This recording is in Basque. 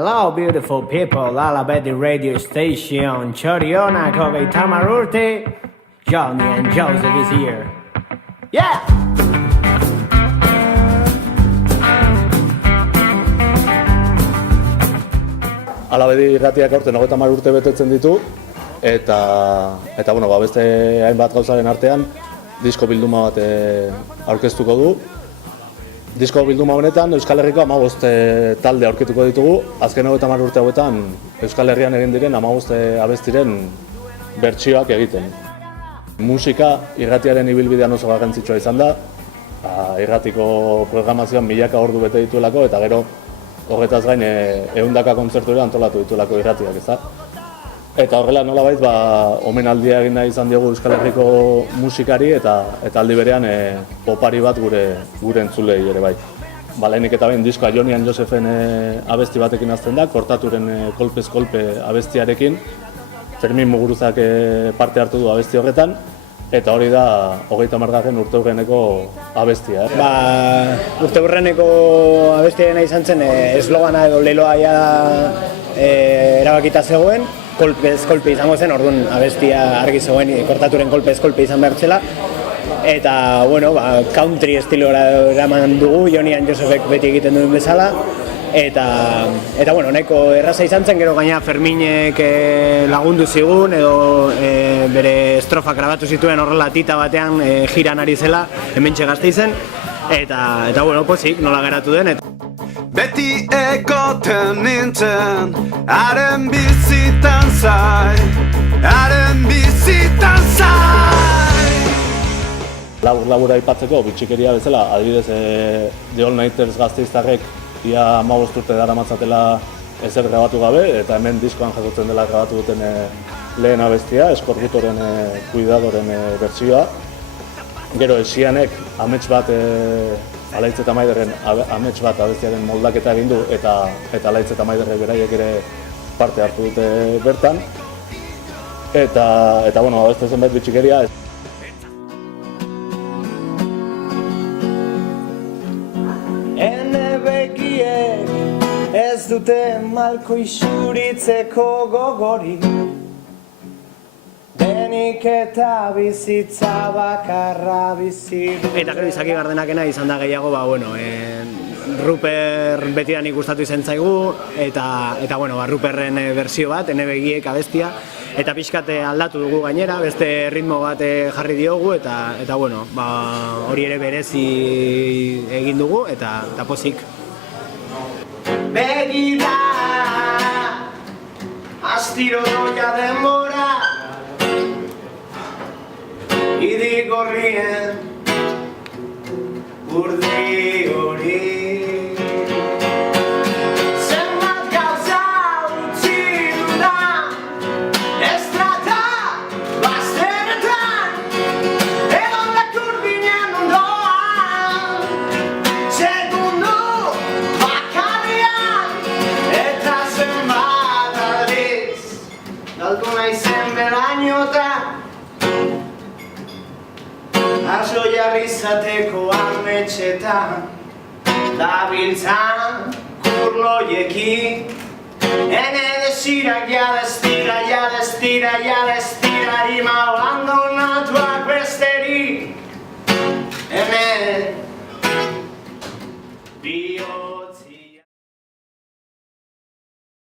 Hello, beautiful people, Alabedi radio station, Chorionak hogeita hamar urte, Johnny and Joseph is here. Yeah! Alabedi irratiak aurten 30 urte betetzen ditu, eta bueno, beste hainbat gauzaren artean, disko bilduma bat aurkeztuko du. Disko bilduma honetan Euskal Herriko 15 talde aurkituko ditugu. Azken 30 urte hauetan Euskal Herrian egin diren 15 abestiren bertsioak egiten. Musika irratiaren ibilbidean oso garrantzitsua izan da. Irratiko programazioan milaka ordu bete dituelako eta gero horretaz gain 100 kontzertu ere antolatu dituelako irratiak, ezta? Eta horrela nolabait omenaldia egin nahi izan diogu Euskal Herriko musikari eta aldi berean opari bat gure entzulei ere bai. Lehenik eta behin diskoa Johnny and Josephen abesti batekin hasten da, Kortaturen kolpez kolpe abestiarekin. Fermin Muguruzak parte hartu du abesti horretan, eta hori da 30. urteurreneko abestia. Urteurreneko abestiena izan zen eslogana edo leloa erabakita zegoen, kolpez kolpe izango zen, orduan abestia argi zegoen Kortaturen kolpez kolpe izan behar zela. Eta, bueno, country estilora eraman dugu, Johnny and Josephek beti egiten duen bezala. Eta bueno, nahiko erraza izan zen, gero gaina Ferminek lagundu zigun, edo bere estrofak grabatu zituen horrela tita batean jiran ari zela, hementxe Gasteizen. Eta bueno, pozik, nola geratu den. Beti egoten nintzen, haren bizitan zai, haren bizitan zai. Labur aipatzeko, bitxikeria bezala, adibidez The All Nighters Gasteiztarrek ia 15 urte daramatzatela ezer grabatu gabe, eta hemen diskoan jasotzen dela grabatu duten lehen abestia, Eskorbutoren Kuidadoren bertsioa. Gero Esianek amets bat Alaitz eta Maiderren amets bat abestiaren moldaketa egin du, eta Alaitz eta Maiderrek beraiek ere parte hartu dute bertan. Eta bueno, beste zenbait bitxikeria. Ez dute malko isuritzeko gogori, denik eta bizitza bakarra bizi. Eta gero Izaki Gardenakena izan da gehiago, Ruper betidanik gustatu izan zaigu, eta bueno, Ruperren bersio bat, ene begiek abestia, eta pixkate aldatu dugu gainera, beste ritmo bat jarri diogu, eta bueno, hori ere berezi egin dugu, eta pozik. Begira, astiro doia denbora, idi gorrien urdi hori. Zenbat gauza utzi dudan, estrata bazteretan, edo lekur ginen ondoan, segundu galdu naizen berainotan, arso jarri izateko ametxetan, dabiltzan kurloiekin, ene desirak ya destira, rima abandonatuak besterik, hemen bio.